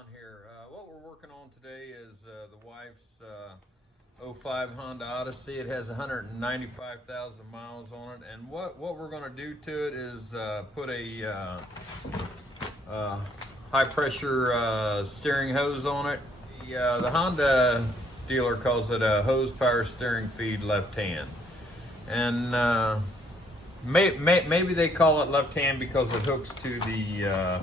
on here. What we're working on today is the wife's '05 Honda Odyssey. It has 195,000 miles on it, and what we're going to do to it is put a high pressure steering hose on it. The Honda dealer calls it a hose power steering feed left hand, and maybe they call it left hand because it hooks to the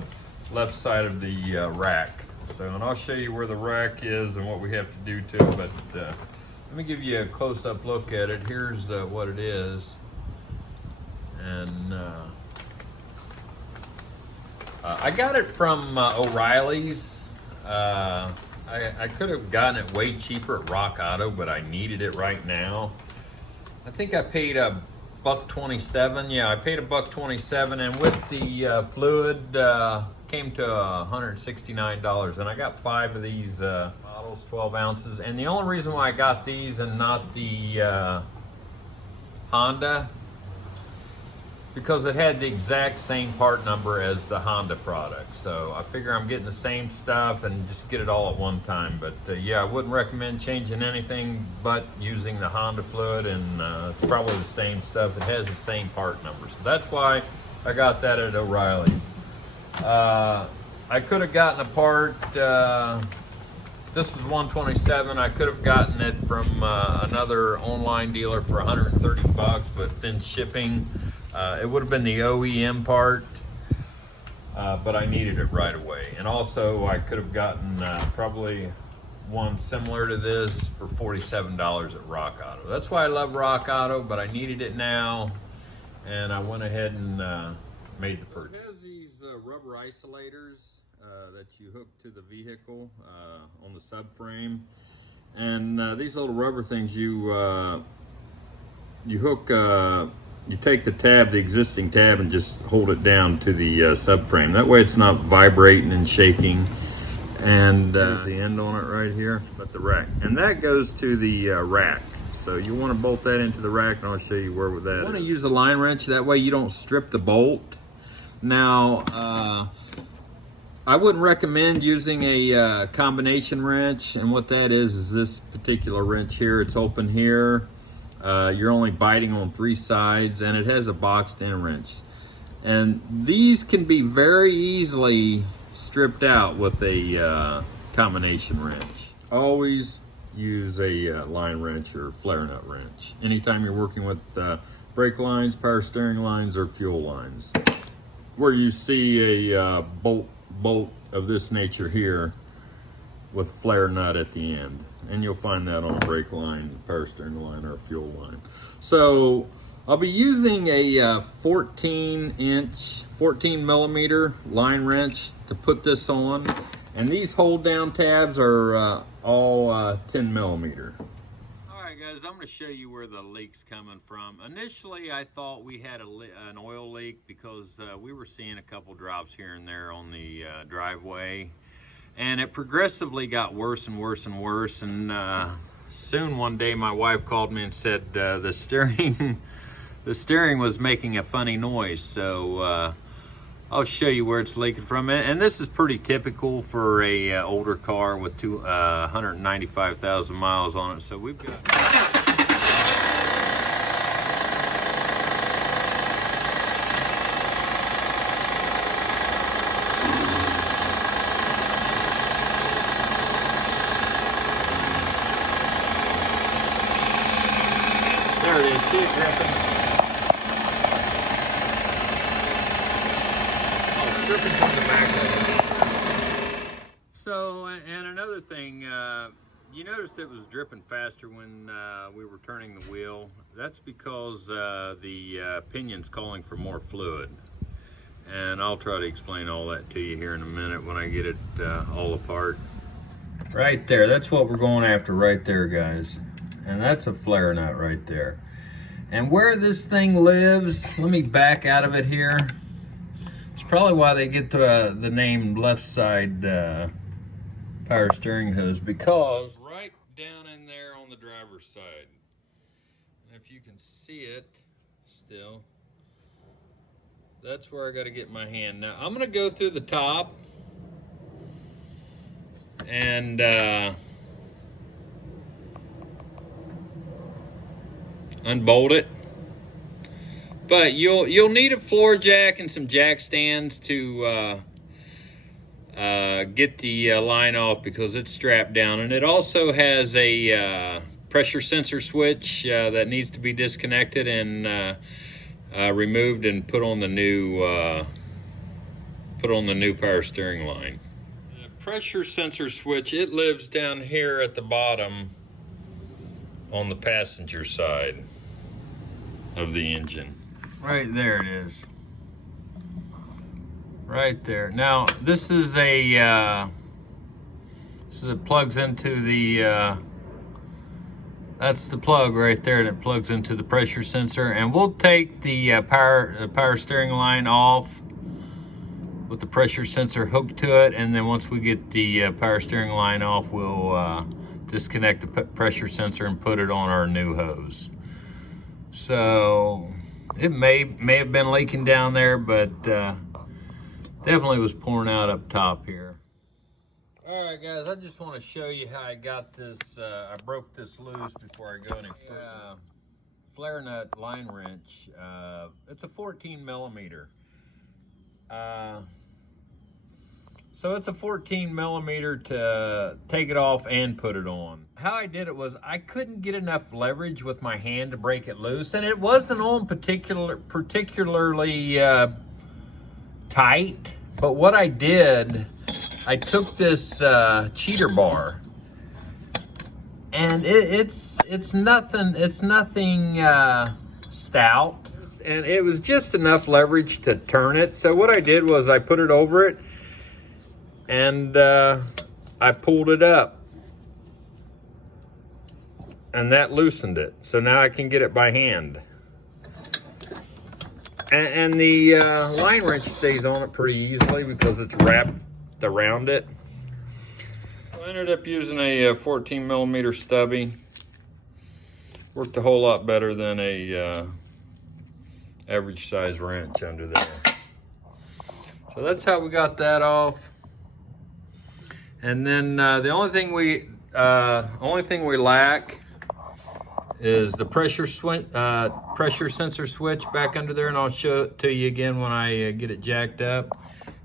left side of the rack. So, and I'll show you where the rack is and what we have to do to it, but let me give you a close-up look at it. Here's what it is. And I got it from O'Reilly's. I could have gotten it way cheaper at Rock Auto, but I needed it right now. I think I paid $1.27. Yeah, I paid $1.27, and with the fluid came to $169, and I got 5 of these bottles, 12 ounces. And the only reason why I got these and not the Honda, because it had the exact same part number as the Honda product. So I figure I'm getting the same stuff and just get it all at one time. But yeah, I wouldn't recommend changing anything but using the Honda fluid, and it's probably the same stuff. It has the same part number. So that's why I got that at O'Reilly's. I could have gotten a part, this was $127. I could have gotten it from another online dealer for 130 bucks, but then shipping, it would have been the OEM part, but I needed it right away. And also I could have gotten probably one similar to this for $47 at Rock Auto. That's why I love Rock Auto, but I needed it now, and I went ahead and made the purchase. It has these rubber isolators that you hook to the vehicle on the subframe, and these little rubber things you hook. You take the tab, the existing tab, and just hold it down to the subframe. That way it's not vibrating and shaking. And there's the end on it right here, but the rack. And that goes to the rack. So you want to bolt that into the rack, and I'll show you where with that. You want to use a line wrench, that way you don't strip the bolt. Now, I wouldn't recommend using a combination wrench, and what that is this particular wrench here. It's open here. You're only biting on 3 sides, and it has a boxed in wrench. And these can be very easily stripped out with a combination wrench. Always use a line wrench or flare nut wrench anytime you're working with brake lines, power steering lines, or fuel lines. Where you see a bolt of this nature here with flare nut at the end, and you'll find that on a brake line, power steering line, or a fuel line. So I'll be using a 14 millimeter line wrench to put this on, and these hold down tabs are all 10 millimeter. Alright guys, I'm going to show you where the leak's coming from. Initially I thought we had an oil leak because we were seeing a couple drops here and there on the driveway, and it progressively got worse and worse and worse, and soon one day my wife called me and said the steering was making a funny noise. So I'll show you where it's leaking from. And this is pretty typical for a older car with 195,000 miles on it. So we've got... There it is. See it dripping? Dripping from the back of it. So, and another thing, you noticed it was dripping faster when we were turning the wheel. That's because the pinion's calling for more fluid. And I'll try to explain all that to you here in a minute when I get it all apart. Right there, that's what we're going after right there, guys. And that's a flare nut right there. And where this thing lives, let me back out of it here. It's probably why they get the name left side power steering hose, because right down in there on the driver's side. And if you can see it still, that's where I got to get my hand. Now I'm going to go through the top and unbolt it. But you'll need a floor jack and some jack stands to get the line off, because it's strapped down, and it also has a pressure sensor switch that needs to be disconnected and removed and put on the new power steering line. The pressure sensor switch, it lives down here at the bottom on the passenger side of the engine. Right there it is. Right there. Now this is it plugs into the that's the plug right there that plugs into the pressure sensor, and we'll take the power steering line off with the pressure sensor hooked to it, and then once we get the power steering line off, we'll disconnect the pressure sensor and put it on our new hose. So it may have been leaking down there, but definitely was pouring out up top here. All right, guys, I just want to show you how I got this. I broke this loose before I go any further. Flare nut line wrench. It's a 14 millimeter. So it's a 14 millimeter to take it off and put it on. How I did it was I couldn't get enough leverage with my hand to break it loose, and it wasn't on particularly tight. But what I did, I took this cheater bar, and it's nothing stout, and it was just enough leverage to turn it. So what I did was I put it over it, and I pulled it up, and that loosened it. So now I can get it by hand. And the line wrench stays on it pretty easily because it's wrapped around it. I ended up using a 14 millimeter stubby. Worked a whole lot better than a average size wrench under there. So that's how we got that off. And then the only thing we lack is the pressure sensor switch back under there, and I'll show it to you again when I get it jacked up,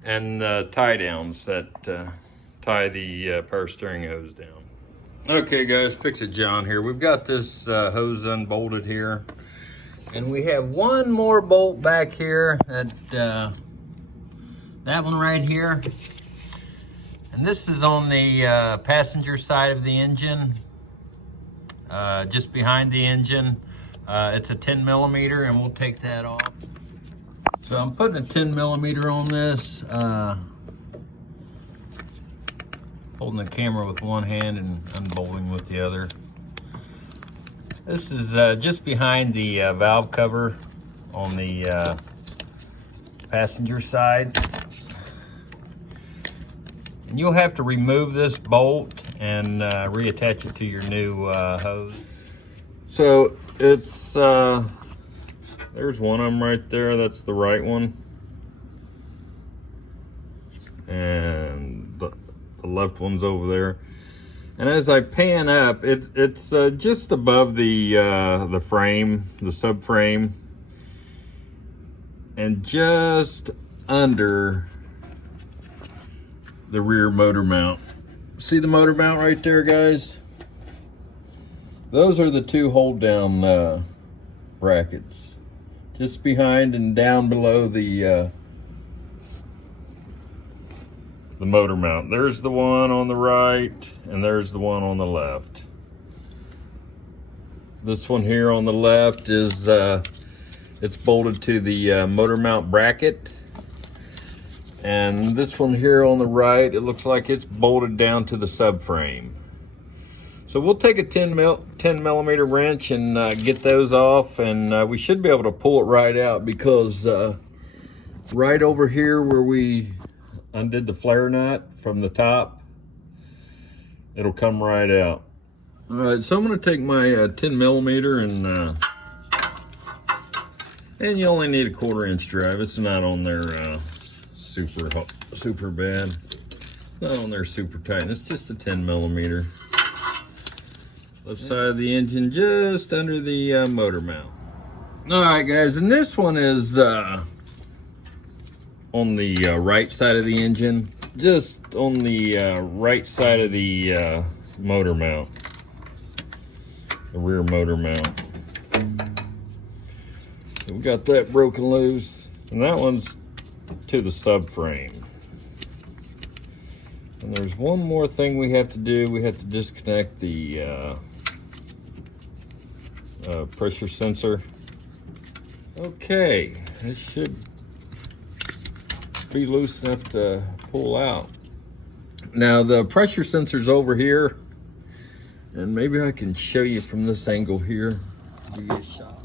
and tie downs that tie the power steering hose down. Okay guys, Fix It John here. We've got this hose unbolted here, and we have one more bolt back here at that one right here, and this is on the passenger side of the engine. Just behind the engine. It's a 10 millimeter, and we'll take that off. So I'm putting a 10 millimeter on this, holding the camera with one hand and unbolting with the other. This is just behind the valve cover on the passenger side. And you'll have to remove this bolt and reattach it to your new hose. So it's there's one of them right there. That's the right one, and the left one's over there. And as I pan up, it's just above the frame, the subframe, and just under the rear motor mount. See the motor mount right there, guys? Those are the two hold down brackets, just behind and down below the motor mount. There's the one on the right, and there's the one on the left. This one here on the left is it's bolted to the motor mount bracket. And this one here on the right, it looks like it's bolted down to the subframe. So we'll take a 10 millimeter wrench and get those off, and we should be able to pull it right out, because right over here where we undid the flare nut from the top, it'll come right out. All right, so I'm gonna take my 10 millimeter and you only need a 1/4 inch drive. It's not on there super bad. not on there super tight. It's just a 10 millimeter. Left side of the engine, just under the motor mount. All right, guys, and this one is on the right side of the engine, just on the right side of the motor mount, the rear motor mount. So we got that broken loose, and that one's to the subframe. And there's one more thing we have to do. We have to disconnect the pressure sensor. Okay, it should be loose enough to pull out. Now the pressure sensor's over here, and maybe I can show you from this angle here.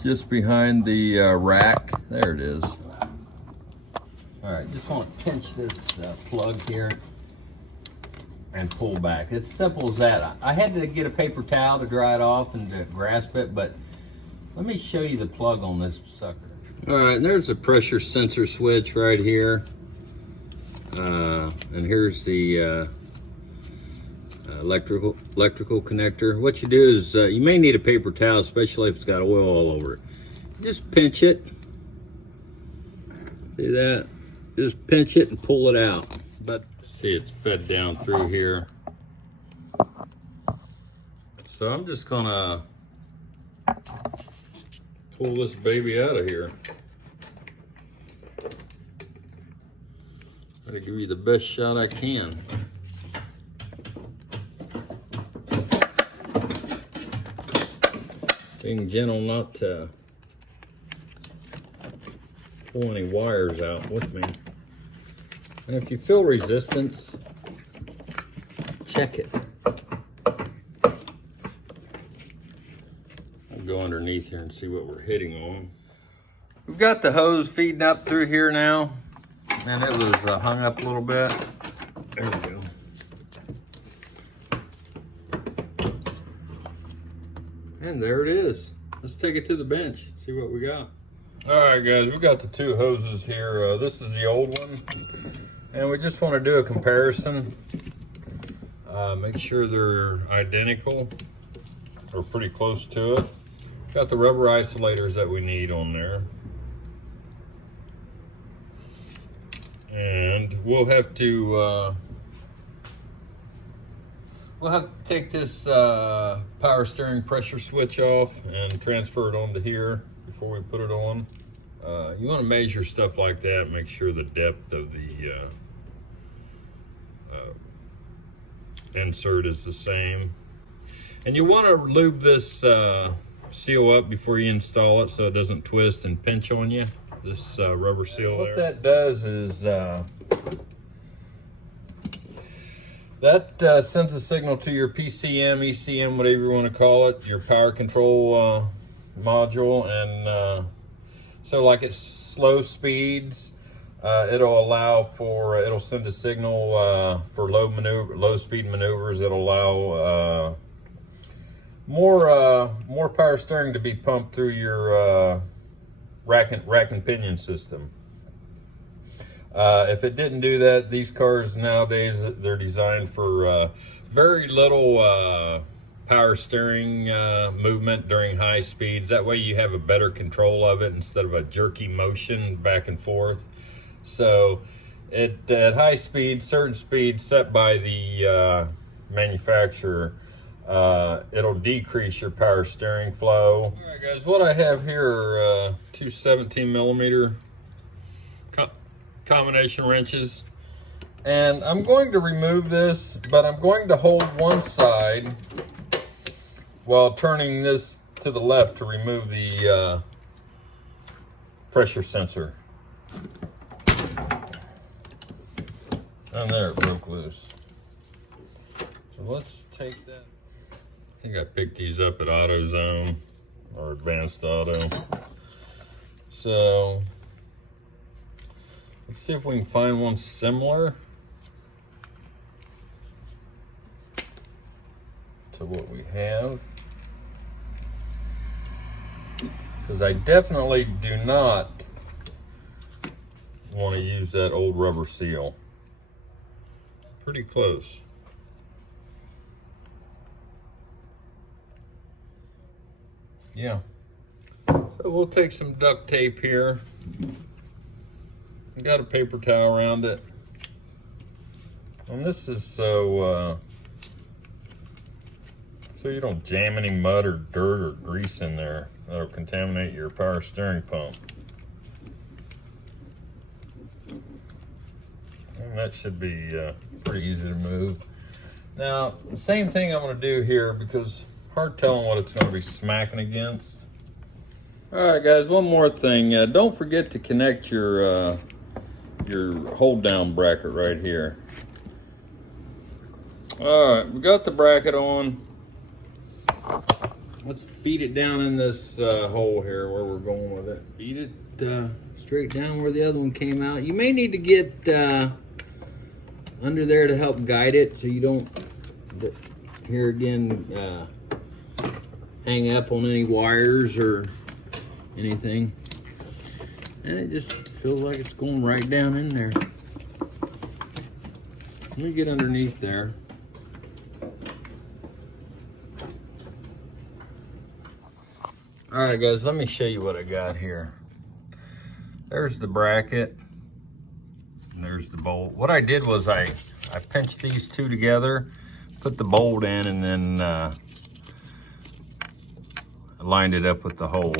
Just behind the rack. There it is. All right, just want to pinch this plug here and pull back. It's simple as that. I had to get a paper towel to dry it off and to grasp it, but let me show you the plug on this sucker. All right, and there's the pressure sensor switch right here. And here's the electrical connector. What you do is, you may need a paper towel, especially if it's got oil all over it. Just pinch it. See that? Just pinch it and pull it out. But see, it's fed down through here. So I'm just gonna pull this baby out of here. Try to give you the best shot I can. Being gentle not to pull any wires out with me. And if you feel resistance, check it. I'll go underneath here and see what we're hitting on. We've got the hose feeding up through here now. And it was hung up a little bit. There we go. And there it is. Let's take it to the bench, see what we got. All right, guys, we got the two hoses here. This is the old one. And we just want to do a comparison. Make sure they're identical or pretty close to it. Got the rubber isolators that we need on there. And we'll have to take this power steering pressure switch off and transfer it onto here before we put it on. You want to measure stuff like that, make sure the depth of the insert is the same. And you want to lube this seal up before you install it so it doesn't twist and pinch on you, this rubber seal there. What that does is that sends a signal to your PCM, ECM, whatever you want to call it, your power control module. And so like at slow speeds, it'll send a signal for low speed maneuvers. It'll allow more power steering to be pumped through your rack and pinion system. If it didn't do that, these cars nowadays, they're designed for very little power steering movement during high speeds. That way you have a better control of it instead of a jerky motion back and forth. So at high speeds, certain speeds set by the manufacturer, it'll decrease your power steering flow. All right, guys, what I have here are two 17 millimeter combination wrenches. And I'm going to remove this, but I'm going to hold one side while turning this to the left to remove the pressure sensor. And there, it broke loose. So let's take that. I think I picked these up at AutoZone or Advanced Auto. So let's see if we can find one similar to what we have. Because I definitely do not want to use that old rubber seal. pretty close. Yeah. So we'll take some duct tape here. Got a paper towel around it. And this is so you don't jam any mud or dirt or grease in there that'll contaminate your power steering pump. And that should be pretty easy to move. Now, the same thing I'm going to do here, because hard telling what it's going to be smacking against. All right, guys, one more thing. Don't forget to connect your hold down bracket right here. All right, we got the bracket on. Let's feed it down in this hole here where we're going with it. Feed it straight down where the other one came out. You may need to get under there to help guide it so you don't, here again, hang up on any wires or anything. And it just feels like it's going right down in there. Let me get underneath there. All right, guys, let me show you what I got here. There's the bracket, and there's the bolt. What I did was I pinched these two together, put the bolt in, and then I lined it up with the hole.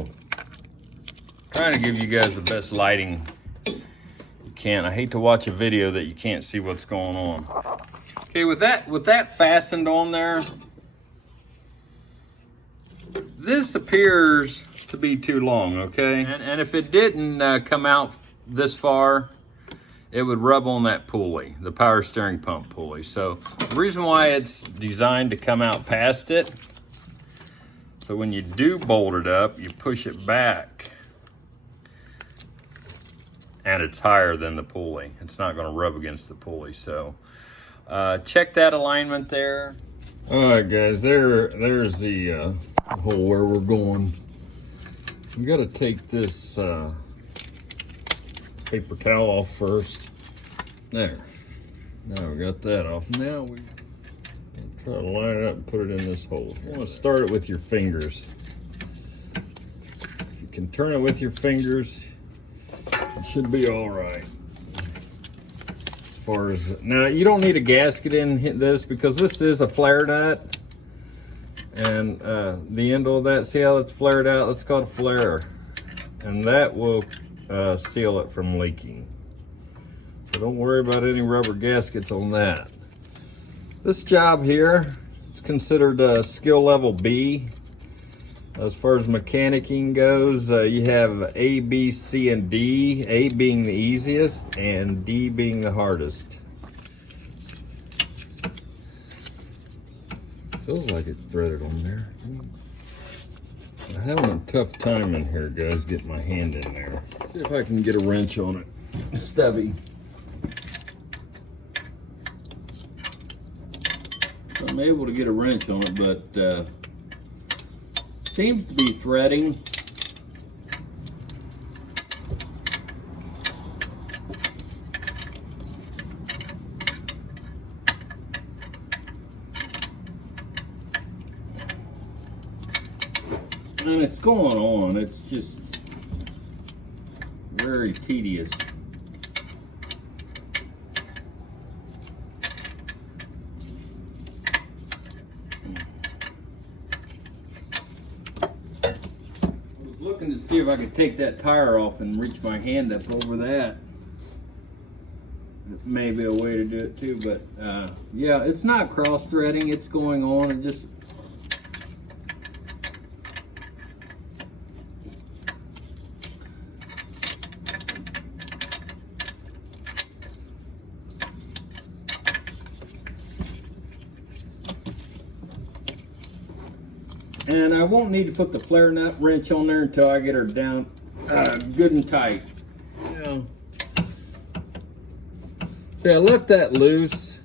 Trying to give you guys the best lighting you can. I hate to watch a video that you can't see what's going on. Okay, with that fastened on there, this appears to be too long, okay? And if it didn't come out this far, it would rub on that pulley, the power steering pump pulley. So the reason why it's designed to come out past it, so when you do bolt it up, you push it back and it's higher than the pulley. It's not gonna rub against the pulley. So check that alignment there. All right, guys, there's the hole where we're going. We got to take this paper towel off first. There. Now we got that off. Now we try to line it up and put it in this hole. You want to start it with your fingers. If you can turn it with your fingers, it should be all right. As far as now, you don't need a gasket in this because this is a flare nut. And the end of that, see how it's flared out? That's called a flare. And that will seal it from leaking. So don't worry about any rubber gaskets on that. This job here, it's considered skill level B. As far as mechanicking goes, you have A, B, C, and D. A being the easiest and D being the hardest. Feels like it's threaded on there. I'm having a tough time in here, guys, getting my hand in there. See if I can get a wrench on it. Stubby. I'm able to get a wrench on it, but seems to be threading. And it's going on, it's just very tedious. I was looking to see if I could take that tire off and reach my hand up over that. It may be a way to do it too, but yeah, it's not cross-threading, it's going on, and just and I won't need to put the flare nut wrench on there until I get her down good and tight. Yeah. See, I left that loose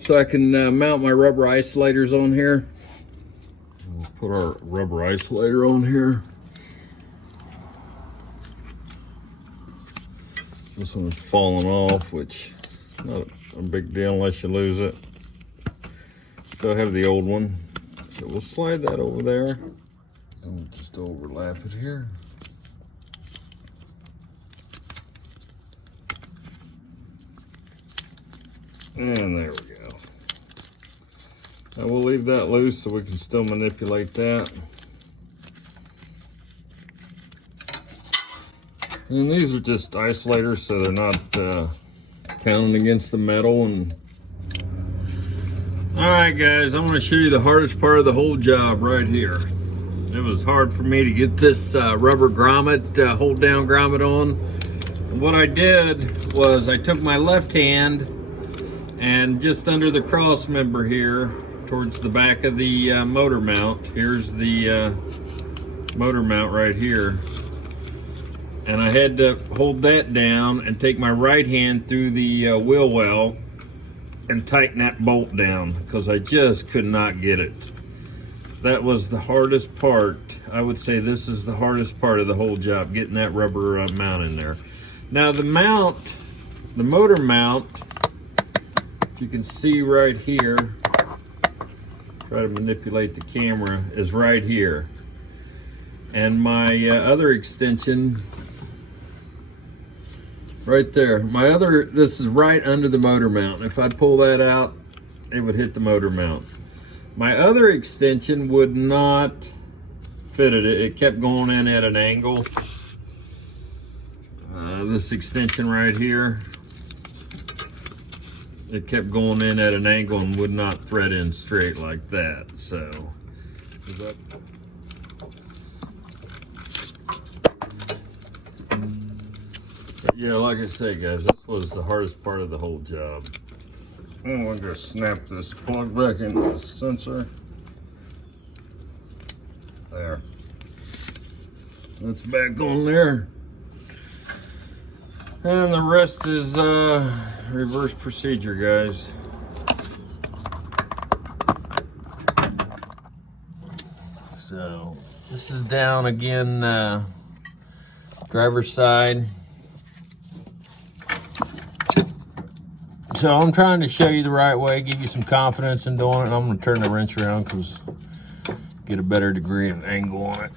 so I can mount my rubber isolators on here. We'll put our rubber isolator on here. This one's falling off, which is not a big deal unless you lose it. Still have the old one. So we'll slide that over there. And we'll just overlap it here. And there we go. Now we'll leave that loose so we can still manipulate that. And these are just isolators so they're not pounding against the metal. And all right guys, I'm going to show you the hardest part of the whole job right here. It was hard for me to get this rubber grommet, hold down grommet on. And what I did was I took my left hand and just under the cross member here towards the back of the motor mount, here's the motor mount right here. And I had to hold that down and take my right hand through the wheel well and tighten that bolt down because I just could not get it. That was the hardest part. I would say this is the hardest part of the whole job, getting that rubber mount in there. Now the mount, the motor mount, if you can see right here, try to manipulate the camera, is right here. And my other extension, right there. My other, this is right under the motor mount. If I pull that out, it would hit the motor mount. My other extension would not fit it. It kept going in at an angle. This extension right here, it kept going in at an angle and would not thread in straight like that. So, yeah, like I say, guys, this was the hardest part of the whole job. I'm going to snap this plug back into the sensor. There. It's back on there. And the rest is reverse procedure, guys. So, this is down again, driver's side. So I'm trying to show you the right way, give you some confidence in doing it. And I'm going to turn the wrench around because get a better degree of angle on it.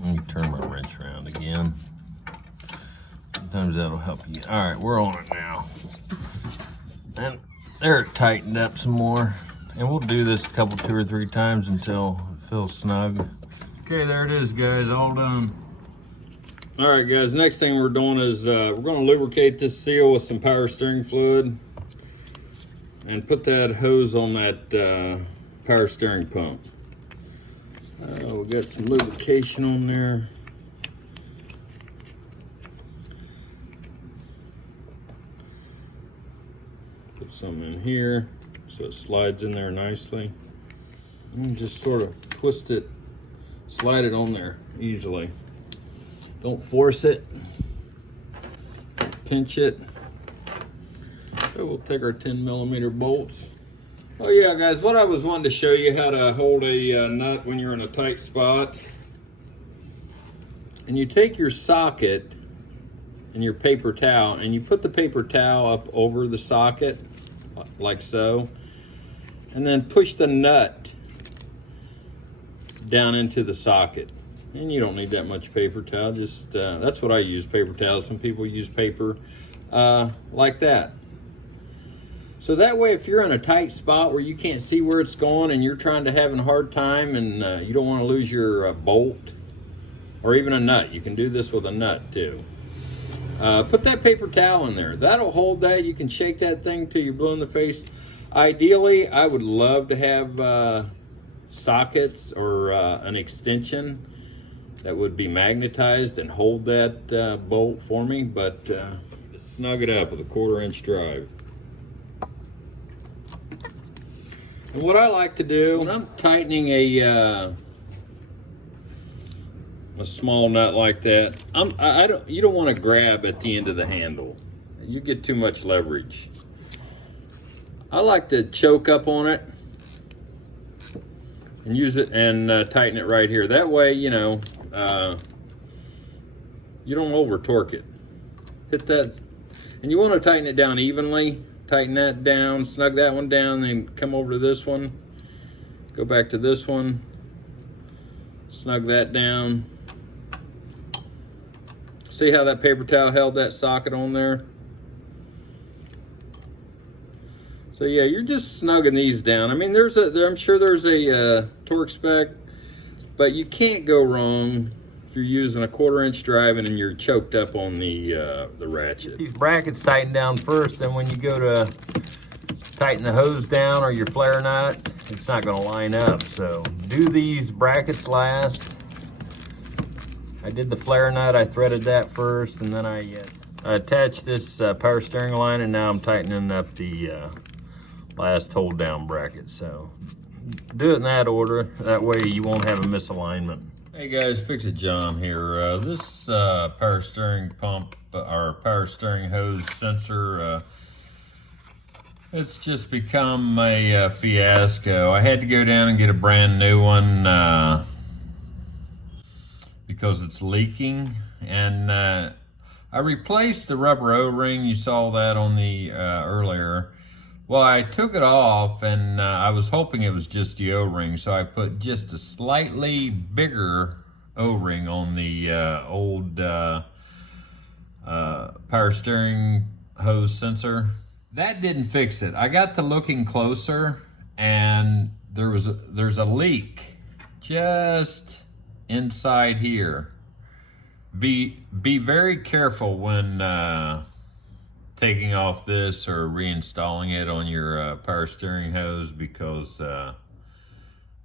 Let me turn my wrench around again. Sometimes that'll help you. All right, we're on it now. And there it tightened up some more. And we'll do this a couple, 2 or 3 times until it feels snug. Okay, there it is, guys, all done. All right, guys, next thing we're doing is we're going to lubricate this seal with some power steering fluid and put that hose on that power steering pump. We got some lubrication on there. Put some in here so it slides in there nicely. And just sort of twist it, slide it on there easily. Don't force it, pinch it. So we'll take our 10mm bolts. Oh yeah, guys, what I was wanting to show you how to hold a nut when you're in a tight spot. And you take your socket and your paper towel and you put the paper towel up over the socket, like so, and then push the nut down into the socket. And you don't need that much paper towel, just that's what I use, paper towels. Some people use paper like that. So that way, if you're in a tight spot where you can't see where it's going and you're trying to have a hard time and you don't want to lose your bolt or even a nut, you can do this with a nut too. Put that paper towel in there. That'll hold that. You can shake that thing till you're blue in the face. Ideally, I would love to have sockets or an extension that would be magnetized and hold that bolt for me, but snug it up with a 1/4 inch drive. And what I like to do when I'm tightening a small nut like that, you don't want to grab at the end of the handle. You get too much leverage. I like to choke up on it and use it and tighten it right here. That way, you know, you don't over torque it. Hit that And you want to tighten it down evenly. Tighten that down, snug that one down, then come over to this one. Go back to this one. Snug that down. See how that paper towel held that socket on there? So yeah, you're just snugging these down. I mean, I'm sure there's a torque spec, but you can't go wrong if you're using a 1/4 inch driving and you're choked up on the ratchet. These brackets tighten down first, then when you go to tighten the hose down or your flare nut, it's not going to line up. So do these brackets last. I did the flare nut, I threaded that first, and then I attached this power steering line, and now I'm tightening up the last hold down bracket. So do it in that order, that way you won't have a misalignment. Hey guys, Fix It John here. This power steering pump, or power steering hose sensor, it's just become a fiasco. I had to go down and get a brand new one because it's leaking, and I replaced the rubber O-ring. You saw that on the earlier. Well, I took it off, and I was hoping it was just the O-ring, so I put just a slightly bigger O-ring on the old power steering hose sensor. That didn't fix it. I got to looking closer, and there's a leak just inside here. Be very careful when taking off this or reinstalling it on your power steering hose, because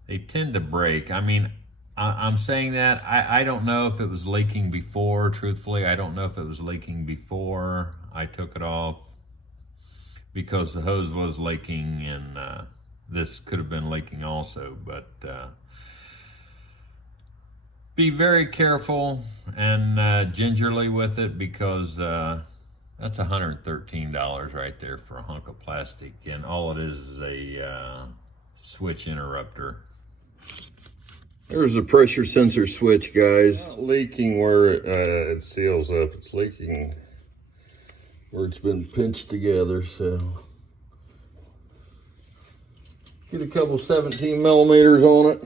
they tend to break. I mean, I'm saying that I don't know if it was leaking before. Truthfully, I don't know if it was leaking before I took it off, because the hose was leaking, and this could have been leaking also. But be very careful and gingerly with it, because that's $113 right there for a hunk of plastic, and all it is a switch interrupter. There's a pressure sensor switch, guys. It's not leaking where it seals up. It's leaking where it's been pinched together. So get a couple 17 millimeters on it,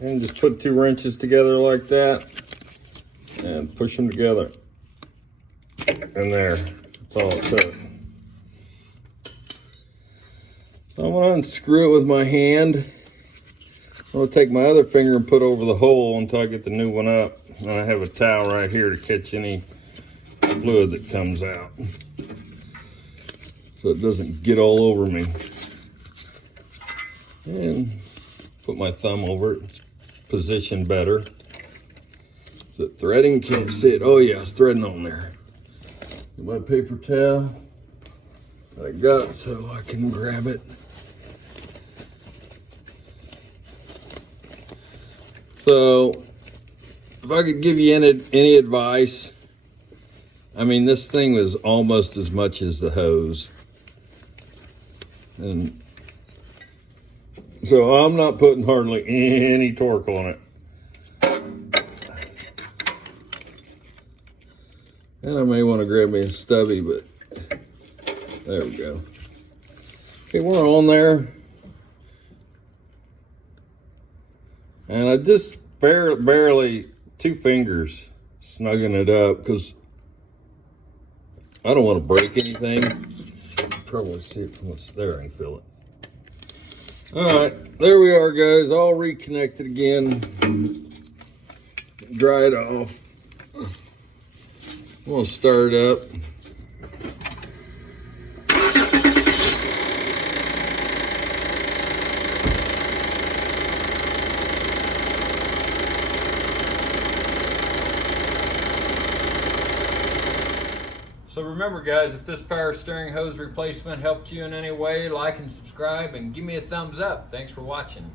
and just put 2 wrenches together like that and push them together. And there, that's all it took. So I'm gonna unscrew it with my hand. I'm gonna take my other finger and put over the hole until I get the new one up. And I have a towel right here to catch any fluid that comes out, so it doesn't get all over me. And put my thumb over it, position better. Is it threading? Can't see it. Oh yeah, it's threading on there. Get my paper towel that I got so I can grab it. So if I could give you any advice, I mean, this thing was almost as much as the hose. And so I'm not putting hardly any torque on it. And I may want to grab me a stubby, but there we go. Okay, we're on there. And I just barely 2 fingers snugging it up, because I don't want to break anything. You can probably see it from there. I can feel it. All right, there we are, guys. All reconnected again. Dry it off. I'm gonna start it up. So remember, guys, if this power steering hose replacement helped you in any way, like and subscribe and give me a thumbs up. Thanks for watching.